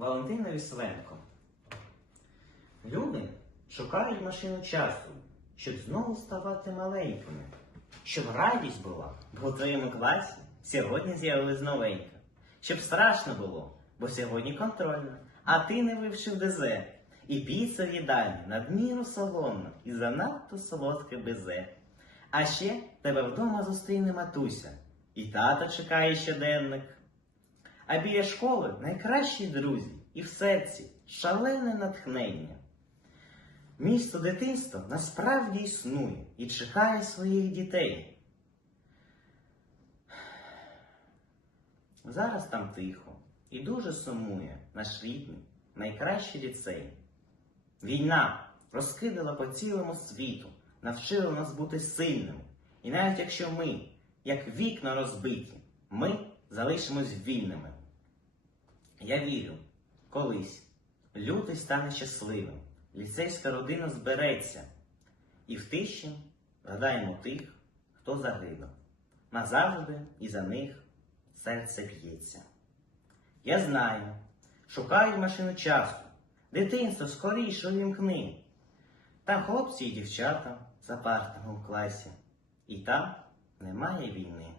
Валентина Вісленко. Люди шукають машину часу, щоб знову ставати маленькими. Щоб радість була, бо у твоєму класі сьогодні з'явилась новенька. Щоб страшно було, бо сьогодні контрольно, а ти не вивчив ДЗ. І піца в їдальні надміру соломна і занадто солодке безе. А ще тебе вдома зустріне матуся, і тата чекає щоденник. А біля школи найкращі друзі, і в серці шалене натхнення. Місто дитинства насправді існує і чекає своїх дітей. Зараз там тихо і дуже сумує наш рідний, найкращий ліцей. Війна розкидала по цілому світу, навчила нас бути сильними. І навіть якщо ми, як вікна розбиті, ми залишимось вільними. Я вірю, колись лютий стане щасливим, ліцейська родина збереться, і в тиші згадаємо тих, хто загинув. Назавжди і за них серце б'ється. Я знаю, шукаю машину часу, дитинство скоріше увімкни. Там хлопці і дівчата за партами в класі, і там немає війни.